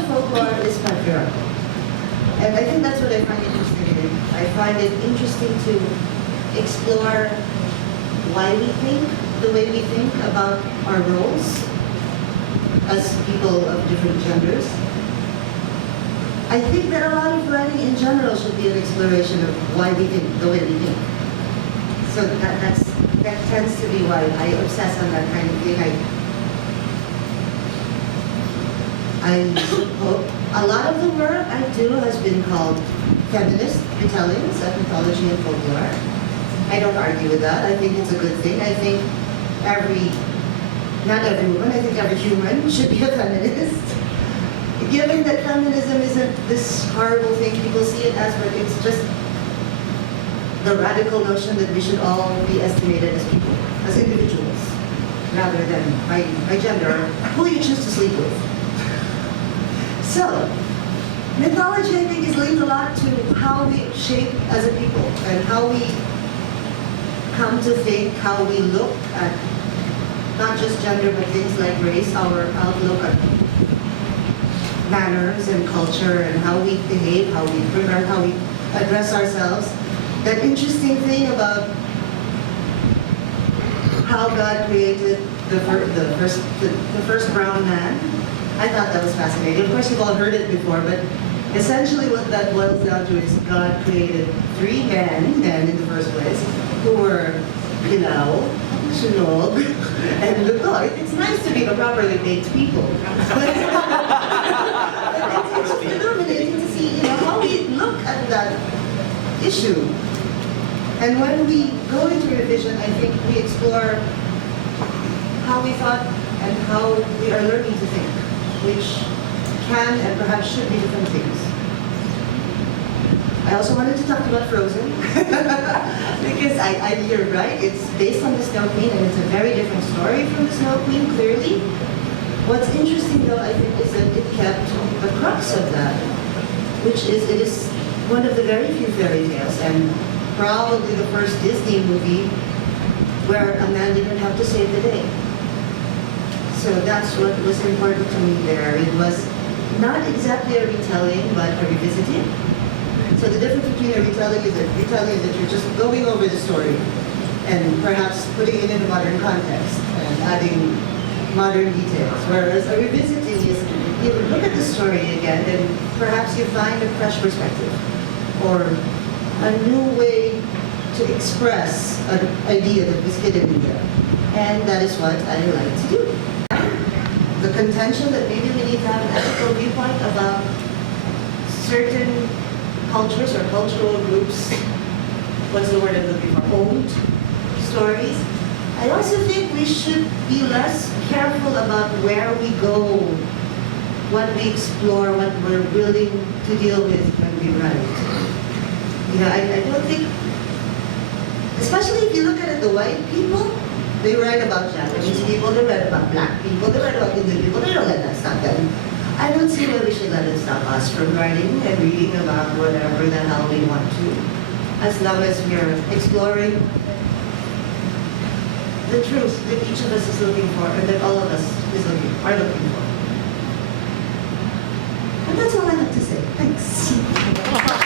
of folklore is patriarchal. And I think that's what I find interesting in it. I find it interesting to explore why we think the way we think about our roles as people of different genders. I think that a lot of writing in general should be an exploration of why we think the way we think. So that tends to be why I obsess on that kind of thing. I hope a lot of the work I do has been called feminist retellings of mythology and folklore. I don't argue with that. I think it's a good thing. I think not every woman, I think every human should be a feminist. Given that feminism isn't this horrible thing people see it as, but it's just the radical notion that we should all be estimated as people, as individuals, rather than by gender, or who you choose to sleep with. So, mythology, I think, is linked a lot to how we shape as a people and how we come to think, how we look at not just gender, but things like race, our outlook at manners and culture and how we behave, how we present, how we address ourselves. That interesting thing about how God created the first brown man, I thought that was fascinating. Of course, you've all heard it before, but essentially what that boils down to is God created three men in the first place, who were Kalinaw, Sunog, and Luto. It's nice to be a properly baked people. But it's just illuminating to see, how we look at that issue. And when we go into revision, I think we explore how we thought and how we are learning to think, which can and perhaps should be different things. I also wanted to talk about Frozen, because you're right, it's based on the Snow Queen, and it's a very different story from the Snow Queen, clearly. What's interesting, though, I think, is that it kept the crux of that, which is it is one of the very few fairy tales, and probably the first Disney movie where a man didn't have to save the day. So that's what was important to me there. It was not exactly a retelling, but a revisiting. So the difference between a retelling is that you're just going over the story and perhaps putting it in a modern context and adding modern details. Whereas a revisiting is you look at the story again and perhaps you find a fresh perspective or a new way to express an idea that was hidden in there. And that is what I like to do. The contention that maybe we need to have an ethical viewpoint about certain cultures or cultural groups, what's the word I'm looking for, owned stories. I also think we should be less careful about where we go, what we explore, what we're willing to deal with when we write. I don't think, especially if you look at it, the white people, they write about Japanese people, they write about black people, they write about Indian people, they don't let that stop them. I don't see why we should let it stop us from writing and reading about whatever the hell we want to, as long as we're exploring the truth that each of us is looking for and that all of us are looking for. And that's all I have to say. Thanks.